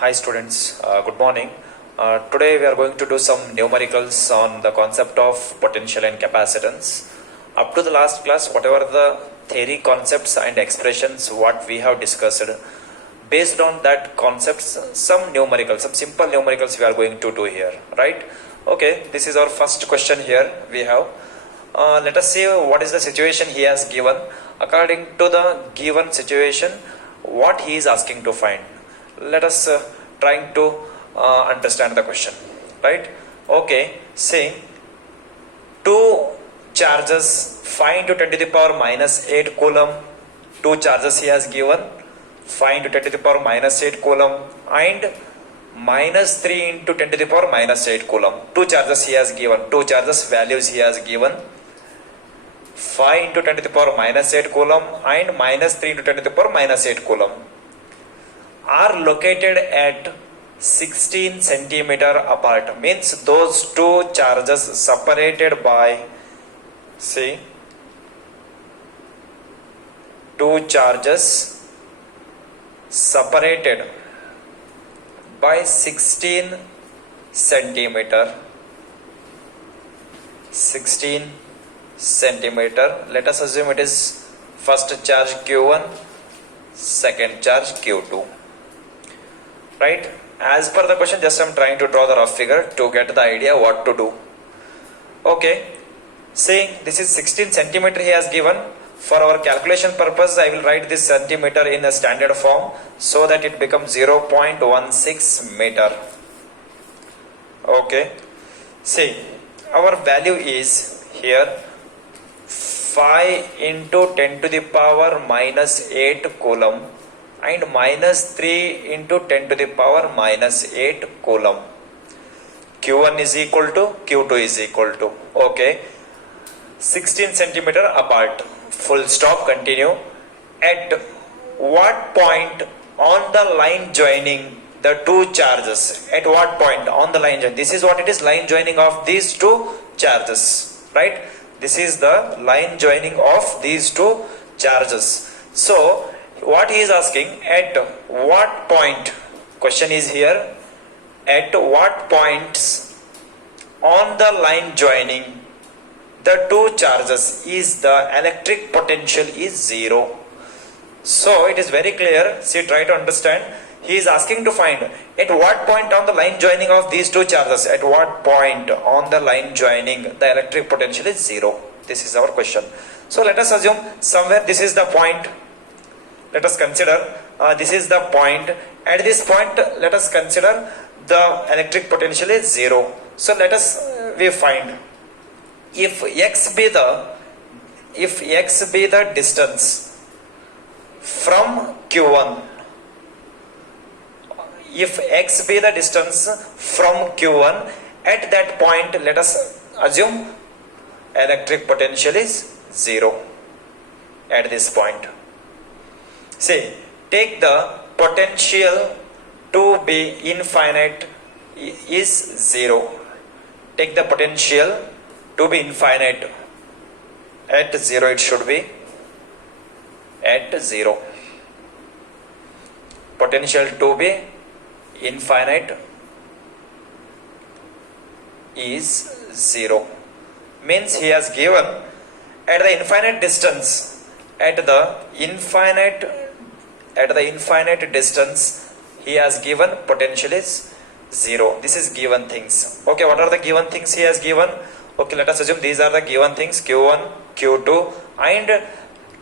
Hi students, good morning. Today we are going to do some numericals on the concept of potential and capacitance. Up to the last class, whatever the theory concepts and expressions what we have discussed, based on that concepts, some numericals, some simple numericals we are going to do here, right? Okay, this is our first question here we have. Let us see what is the situation he has given. According to the given situation, what he is asking to find. Let us trying to understand the question, right? Okay, say two charges 5 into 10 to the power minus 8 coulomb, two charges he has given 5 into 10 to the power minus 8 coulomb and minus 3 into 10 to the power minus 8 coulomb. Two charges he has given, two charges values he has given 5 into 10 to the power minus 8 coulomb and minus 3 into 10 to the power minus 8 coulomb are located at 16 centimeter apart. Means those two charges separated by, see, two charges separated by 16 centimeter. Let us assume it is first charge Q1, second charge Q2, right? As per the question, just I am trying to draw the rough figure to get the idea what to do. Okay, saying this is 16 centimeter he has given. For our calculation purpose, I will write this centimeter in a standard form so that it becomes 0.16 meter. Okay, see, our value is here 5 into 10 to the power minus 8 coulomb and minus 3 into 10 to the power minus 8 coulomb. Q1 is equal to Q2 is equal to, okay, 16 centimeter apart, full stop, continue. At what point on the line joining the two charges, at what point on the line joining, this is what it is, line joining of these two charges, right? This is the line joining of these two charges. So what he is asking, at what point, question is here, at what points on the line joining the two charges is the electric potential is zero. So it is very clear, see, try to understand. He is asking to find at what point on the line joining of these two charges, at what point on the line joining the electric potential is zero. This is our question. So let us assume somewhere this is the point. Let us consider this is the point. At this point, let us consider the electric potential is zero. So let us we find if x be the distance from Q1. If x be the distance from Q1, at that point let us assume electric potential is zero at this point. Say, take the potential to be infinite is zero. Take the potential to be infinite at zero, it should be at zero. Potential to be infinite is zero. Means he has given at the infinite distance, at the infinite distance he has given potential is zero. This is given things. Okay, what are the given things he has given? Okay, let us assume these are the given things, Q1, Q2 and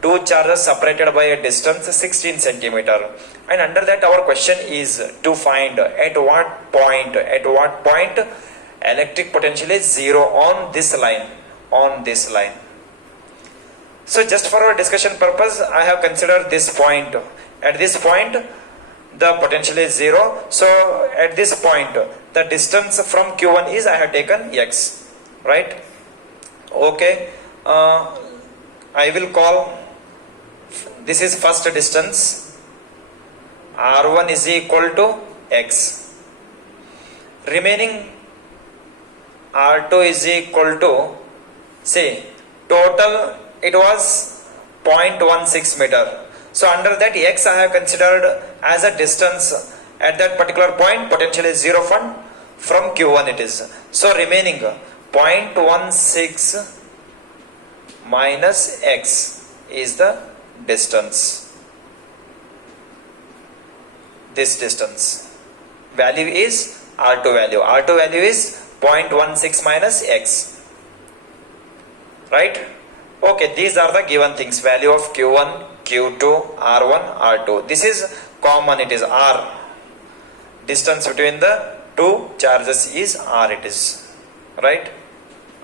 two charges separated by a distance 16 centimeter. And under that our question is to find at what point electric potential is zero on this line, So just for our discussion purpose, I have considered this point. At this point, the potential is zero. So at this point, the distance from Q1 is, I have taken x, right? Okay, I will call, this is first distance, R1 is equal to x. Remaining R2 is equal to, say, total it was 0.16 meter. So under that x I have considered as a distance At that particular point potential is 0 from q1 it is. So remaining 0.16 minus x is the distance. This distance value is R2 value. R2 value is 0.16 minus x. Right? Okay, these are the given things. Value of q1, q2, r1, r2. This is common, it is r. Distance between the two charges is r, it is. Right?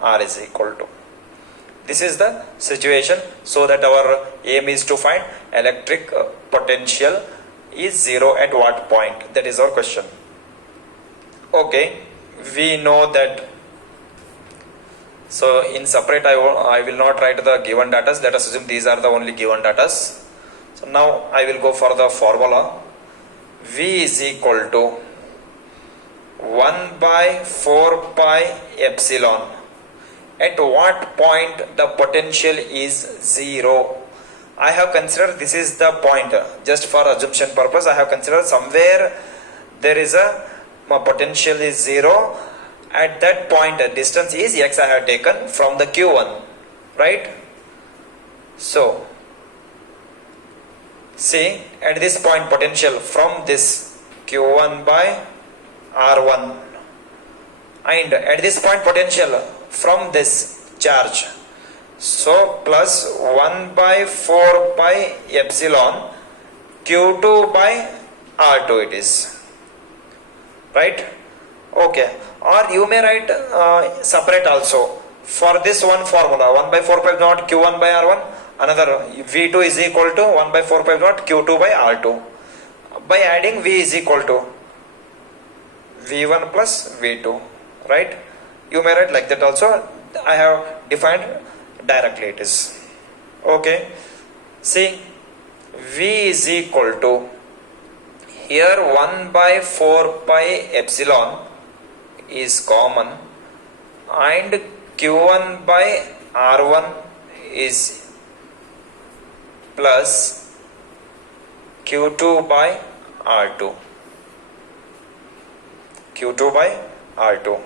R is equal to. This is the situation, so that our aim is to find electric potential is 0 at what point. That is our question. Okay, we know that. So in separate I will not write the given data. Let us assume these are the only given data. So now I will go for the formula. V is equal to 1 by 4 pi epsilon. At what point the potential is 0? I have considered this is the point. Just for assumption purpose, I have considered somewhere there is a potential is 0. At that point distance is x I have taken from the q1. Right? So see, at this point potential from this q1 by r1, and at this point potential from this charge, so plus 1 by 4 pi epsilon q2 by r2 it is. Right? Okay, or you may write separate also. For this one formula 1 by 4 pi not q1 by r1, another v2 is equal to 1 by 4 pi not q2 by r2. By adding v is equal to v1 plus v2. Right? You may write like that also. I have defined directly it is. Okay, see, v is equal to here 1 by 4 pi epsilon is common, and q1 by r1 is plus q2 by r2. q2 by r2.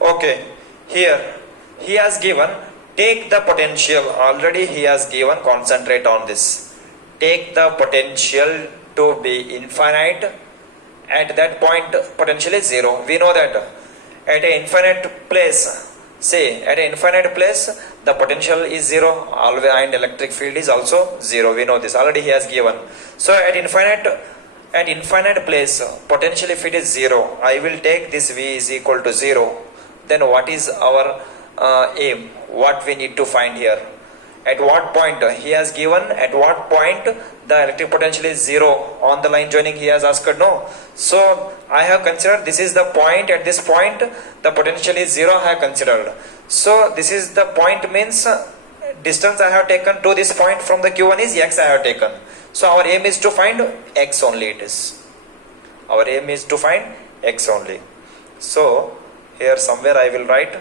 Okay, here he has given, take the potential. Already he has given, concentrate on this. Take the potential to be infinite. At that point potential is 0. We know that at an infinite place, say at an infinite place the potential is 0 always, and electric field is also 0. We know this, already he has given. So at infinite place potential if it is 0, I will take this v is equal to 0. Then what is our aim? What we need to find here? At what point he has given, at what point the electric potential is 0. On the line joining he has asked no. So I have considered this is the point. At this point the potential is 0 I have considered. So this is the point, means distance I have taken to this point from the q1 is x I have taken. So our aim is to find x only it is. Our aim is to find x only. So here somewhere I will write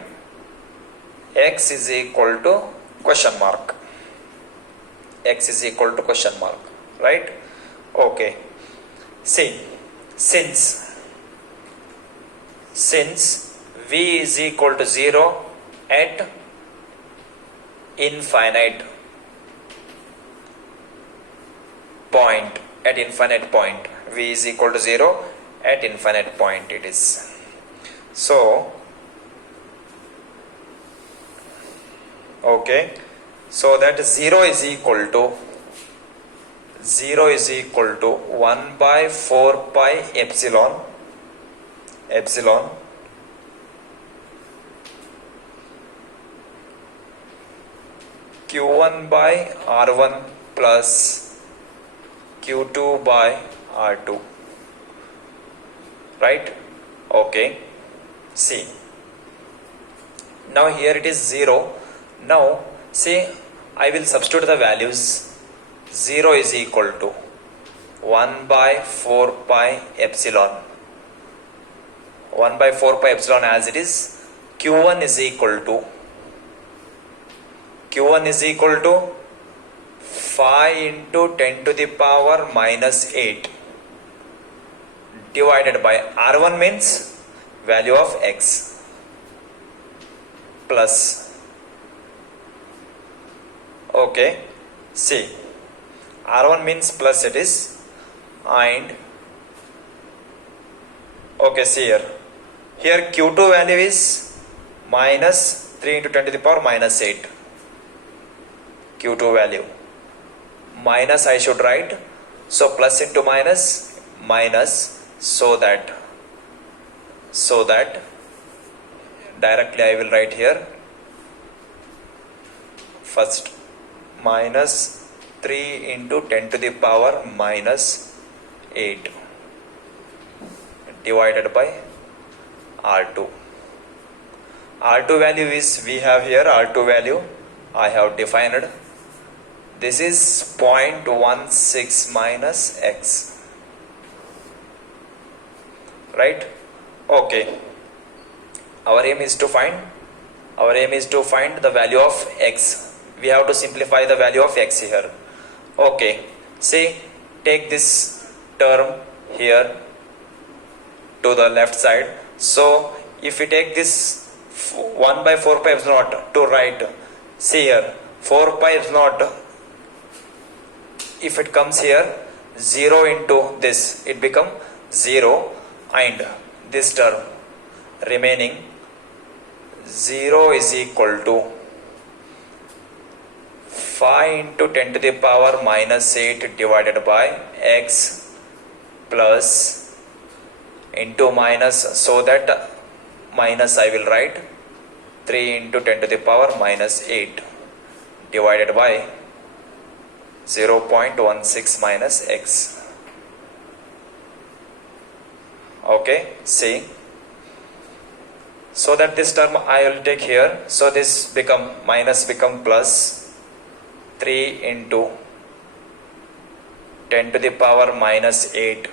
x is equal to question mark. X is equal to question mark. Right? Okay. See, since v is equal to 0 at infinite point, at infinite point, v is equal to 0 at infinite point it is. So okay, so that 0 is equal to 1 by 4 pi epsilon q1 by r1 plus q2 by r2. Right? Okay, see, now here it is 0. Now see, I will substitute the values. 0 is equal to 1 by 4 pi epsilon. 1 by 4 pi epsilon as it is. q1 is equal to 5 into 10 to the power minus 8 divided by R1 means value of x plus, okay, see, R1 means plus it is, and okay, see here Q2 value is minus 3 into 10 to the power minus 8. Q2 value minus I should write, so plus into minus, so that directly I will write here first minus 3 into 10 to the power minus 8 divided by R2. R2 value is, we have here R2 value I have defined. This is 0.16 minus x, right? Okay, our aim is to find the value of x. We have to simplify the value of x here. Okay, see, take this term here to the left side. So if we take this 1 by 4 pi epsilon naught to right, see here 4 pi epsilon naught, if it comes here 0 into this, it become 0, and this term remaining 0 is equal to 5 into 10 to the power minus 8 divided by x plus into minus, so that minus I will write 3 into 10 to the power minus 8 divided by 0.16 minus x. Okay, see, so that this term I will take here, so this become minus become plus 3 into 10 to the power minus 8,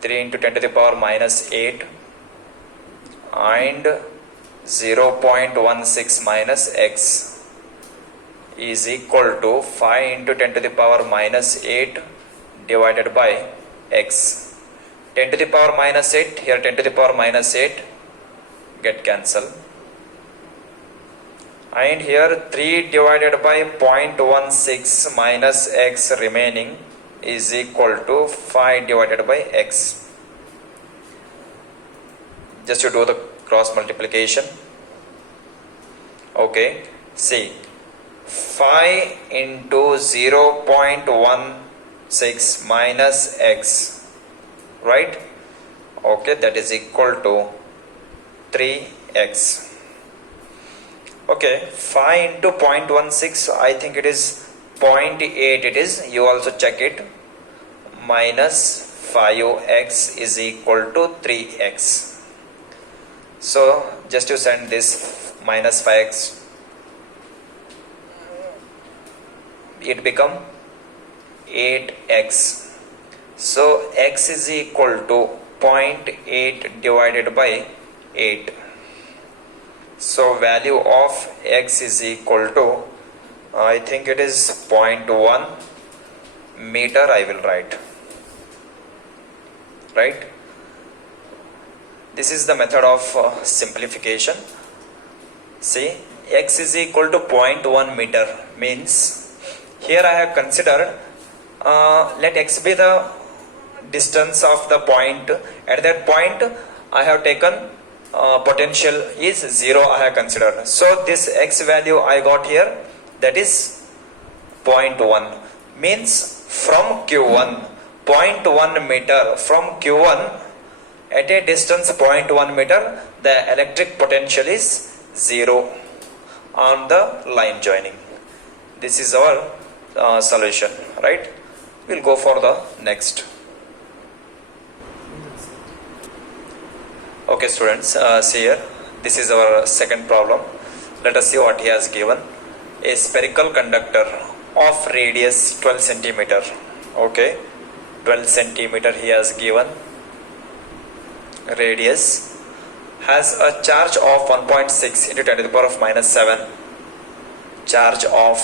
3 into 10 to the power minus 8 and 0.16 minus x is equal to 5 into 10 to the power minus 8 divided by x. 10 to the power minus 8, here 10 to the power minus 8 get cancelled, and here 3 divided by 0.16 minus x remaining is equal to 5 divided by x. Just to do the cross multiplication. Okay, see, 5 into 0.16 minus x, right? Okay, that is equal to 3x. Okay, 5 into 0.16, I think it is 0.8, it is, you also check it, minus 5x is equal to 3x. So just to send this minus 5x, it become 8x. So x is equal to 0.8 divided by 8. So value of x is equal to, I think it is 0.1 meter I will write, right? This is the method of simplification. See, x is equal to 0.1 meter means, here I have considered, let x be the distance of the point. At that point I have taken potential is 0 I have considered. So this x value I got here, that is 0.1, means from Q1 0.1 meter, from Q1 at a distance 0.1 meter, the electric potential is 0 on the line joining. This is our solution, right? We'll go for the next. Okay students, see here, this is our second problem. Let us see what he has given. A spherical conductor of radius 12 centimeter. Okay, 12 centimeter he has given radius, has a charge of 1.6 into 10 to the power of minus 7, charge of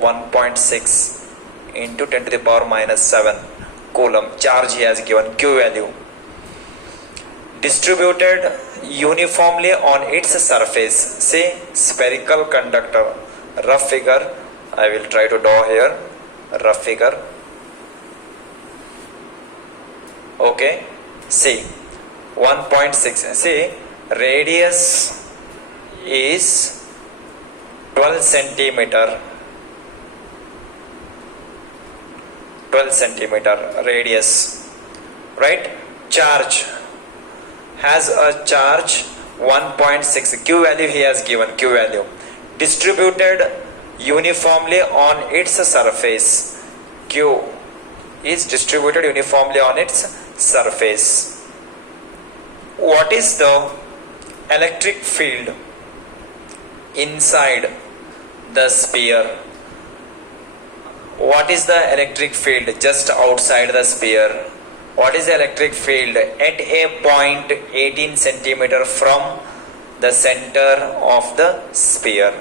1.6 into 10 to the power minus 7 coulomb charge he has given, Q value, distributed uniformly on its surface. See, spherical conductor, rough figure, I will try to draw here, rough figure. Okay, see, 1.6, see, radius is 12 centimeter, 12 centimeter radius, right? Charge has a charge 1.6, Q value he has given, Q value, distributed uniformly on its surface. Q is distributed uniformly on its surface. What is the electric field inside the sphere? What is the electric field just outside the sphere? What is the electric field at a point 18 centimeter from the center of the sphere?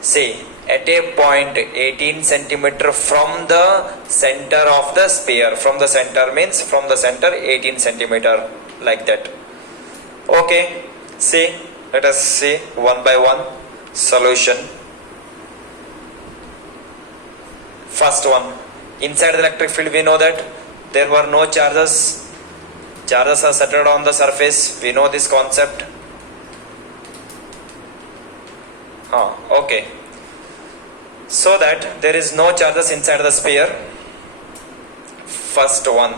See, at a point 18 centimeter from the center of the sphere. From the center means from the center 18 centimeter, like that. Okay, see, let us see one by one solution. First one, inside the electric field we know that there were no charges. Charges are centered on the surface. We know this concept. Okay. So that there is no charges inside the sphere. First one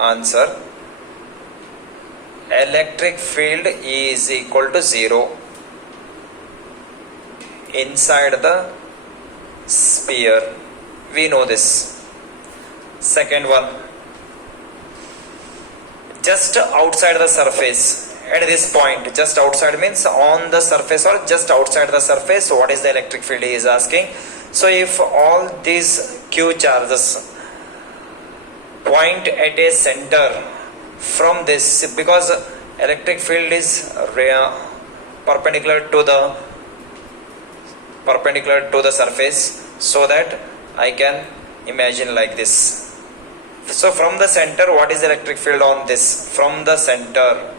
answer. Electric field is equal to 0 inside the sphere. We know this. Second one, just outside the surface, at this point, just outside means on the surface or just outside the surface, what is the electric field he is asking. So if all these Q charges point at a center from this, because electric field is perpendicular to the surface, so that I can imagine like this. So from the center, what is the electric field on this? From the center,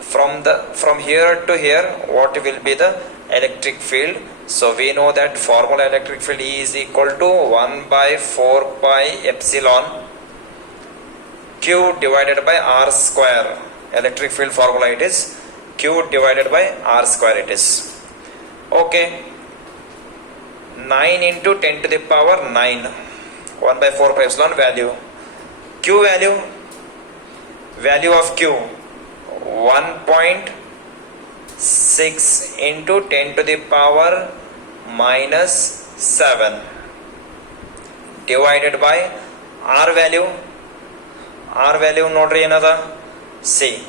from here to here, what will be the electric field? So we know that formula electric field E is equal to 1 by 4 pi epsilon Q divided by R square. Electric field formula it is Q divided by R square it is. Okay. 9 into 10 to the power 9, 1 by 4 pi epsilon value. Q value of Q 1.6 into 10 to the power minus 7 divided by R value nodri another. See,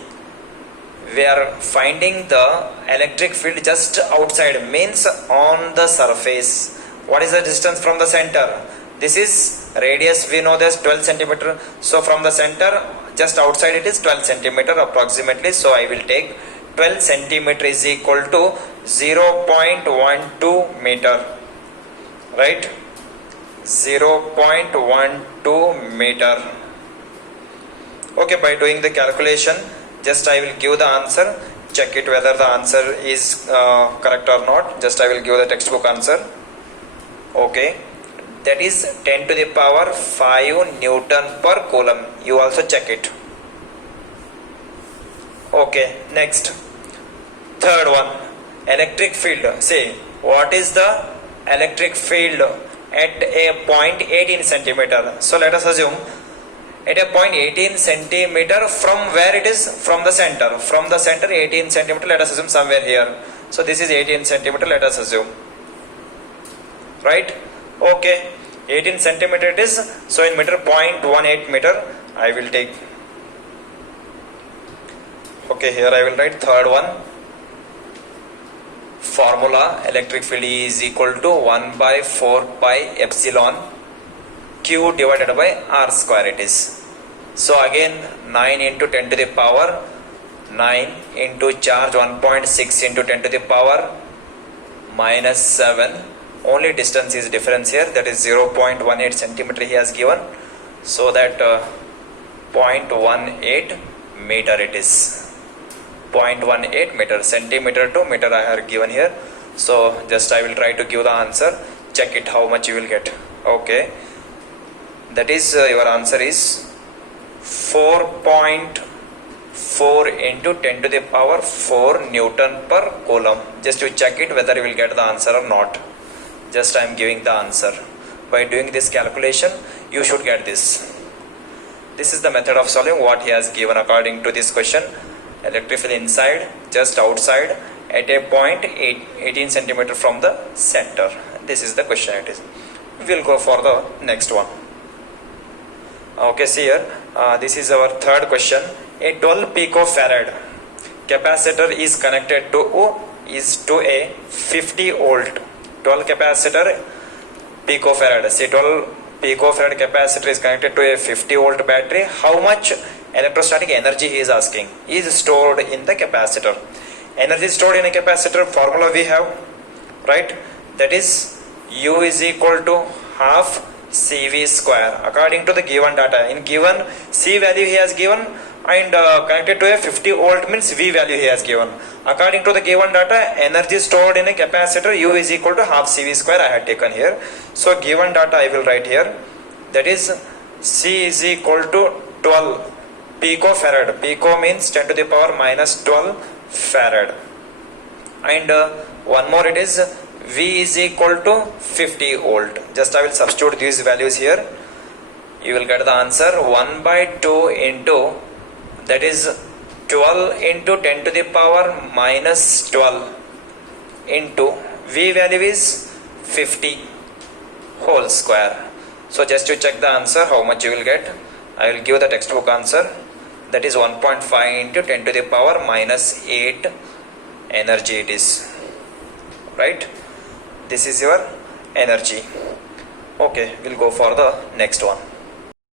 we are finding the electric field just outside, means on the surface. What is the distance from the center? This is radius, we know this 12 centimeter. So from the center just outside it is 12 centimeter approximately. So I will take 12 centimeter is equal to 0.12 meter, right? 0.12 meter. Okay, by doing the calculation, just I will give the answer. Check it whether the answer is correct or not. Just I will give the textbook answer. Okay, that is 10 to the power 5 Newton per coulomb. You also check it. Okay, next, third one, electric field. Say, what is the electric field at a point 18 centimeter? So let us assume at a point 18 centimeter, from where it is? From the center. From the center 18 centimeter, let us assume somewhere here. So this is 18 centimeter, let us assume. Right? Okay. 18 centimeter it is. So in meter, 0.18 meter I will take. Okay, here I will write third one. Formula electric field is equal to 1 by 4 pi epsilon Q divided by R square it is. So again 9 into 10 to the power 9 into charge 1.6 into 10 to the power minus 7. Only distance is difference here, that is 0.18 centimeter he has given. so that 0.18 meter it is. 0.18 meter, centimeter to meter I have given here. So just I will try to give the answer. Check it how much you will get. Okay, that is your answer is 4.4 into 10 to the power 4 Newton per coulomb. Just to check it whether you will get the answer or not. Just I am giving the answer. By doing this calculation, you should get this. This is the method of solving what he has given according to this question. Electric field inside, just outside, at a point 18 centimeter from the center. This is the question it is. We will go for the next one. Okay, see here, this is our third question. A 12 picofarad capacitor is connected to a 50 volt 12 capacitor picofarad. See, 12 picofarad capacitor is connected to a 50 volt battery. How much electrostatic energy he is asking is stored in the capacitor? Energy stored in a capacitor formula we have, right? That is U is equal to half CV square according to the given data. In given C value he has given and connected to a 50 volt means V value he has given. According to the given data, energy stored in a capacitor U is equal to half CV square I had taken here. So given data I will write here, that is C is equal to 12 picofarad. Pico means 10 to the power minus 12 farad. And one more, it is V is equal to 50 volt. Just I will substitute these values here. You will get the answer 1 by 2 into, that is 12 into 10 to the power minus 12 into V value is 50 whole square. So just to check the answer how much you will get, I will give the textbook answer, that is 1.5 into 10 to the power minus 8 energy it is, right? This is your energy. Okay, we'll go for the next one.